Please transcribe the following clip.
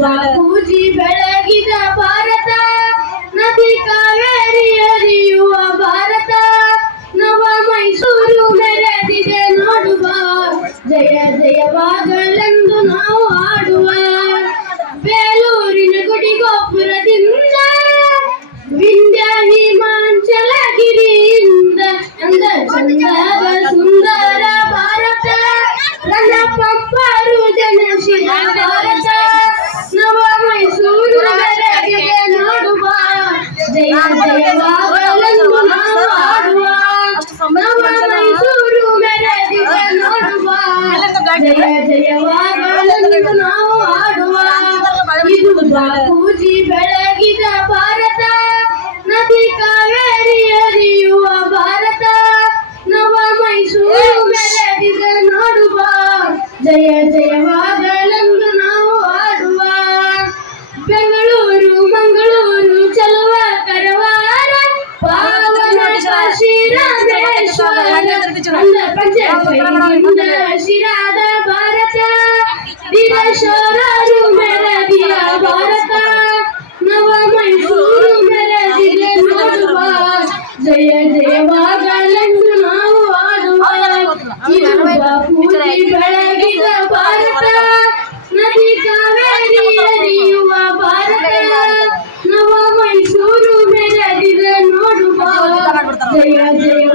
ಬಾಪೂಜಿ ಬೆಳಗಿದ ಭಾರತ, ನದಿ ಕಾವೇರಿ ಹರಿಯುವ ಭಾರತ, ನವ ಮೈಸೂರು ಮೆರೆದಿದೆ ನೋಡುವ, ಜಯ ಜಯವಾಗಲೆಂದು ನಾವು ಹಾಡುವ. ಬೇಲೂರಿನ ಗುಡಿ ಗೋಪುರದಿಂದ, ವಿಂಧ್ಯ ಹಿಮಾಂಚಲಗಿರಿಯಿಂದ, ಅಂದ ಚಂದದ ಸುಂದರ ಭಾರತ, ನನ್ನ ಪಂಪರು ಜನಶೀಲ ಭಾರತ, ನವ ಮೈಸೂರು ಮೆರೆದಿದೆ ನೋಡುವ, ಜಯ ಜಯವಾಗಲೆಂದು ನಾವು ಹಾಡುವ. ನವ ಮೈಸೂರು ಮೆರೆದಿದೆ ನೋಡುವ, ಜಯ ಜಯವಾಗಲೆಂದು ನಾವು ಹಾಡುವ. ಇದು ಬಾಪೂಜಿ ಬೆಳಗಿದ ಭಾರತ, ನದಿ ಕಾವೇರಿ ಹರಿಯುವ ಭಾರತ, ನವ ಮೈಸೂರು ಮೆರೆದಿದೆ ನೋಡುವ, ಜಯ ಜಯವಾಗಲೆಂದು ನಾವು ಹಾಡುವ. ಬೆಂಗಳೂರು ಮಂಗಳೂರು ಚಲುವ ಕರವಾರ, ಪಾವನ ಕಾಶಿ ರಾಮೇಶ್ವರ, ಪಂಚಕೈಲಿಂದ ಶಿರಾದ ಭಾರತ, ವೀರೇಶ್ವರರು ಮೆರೆದಿಯ ಭಾರತ, ನವ ಮೈಸೂರು ಮೆರೆದಿದೆ ನೋಡುವ, ಜಯ ಜಯವಾಗಲೆಂದು ನಾವು ಹಾಡುವ. ಇದು ಬಾಪೂಜಿ ಬೆಳಗಿದ ಭಾರತ, ನದಿ ಕಾವೇರಿ ಹರಿಯುವ ಭಾರತ, ನವ ಮೈಸೂರು ಮೆರೆದಿದೆ ನೋಡುವ, ಜಯ ಜಯ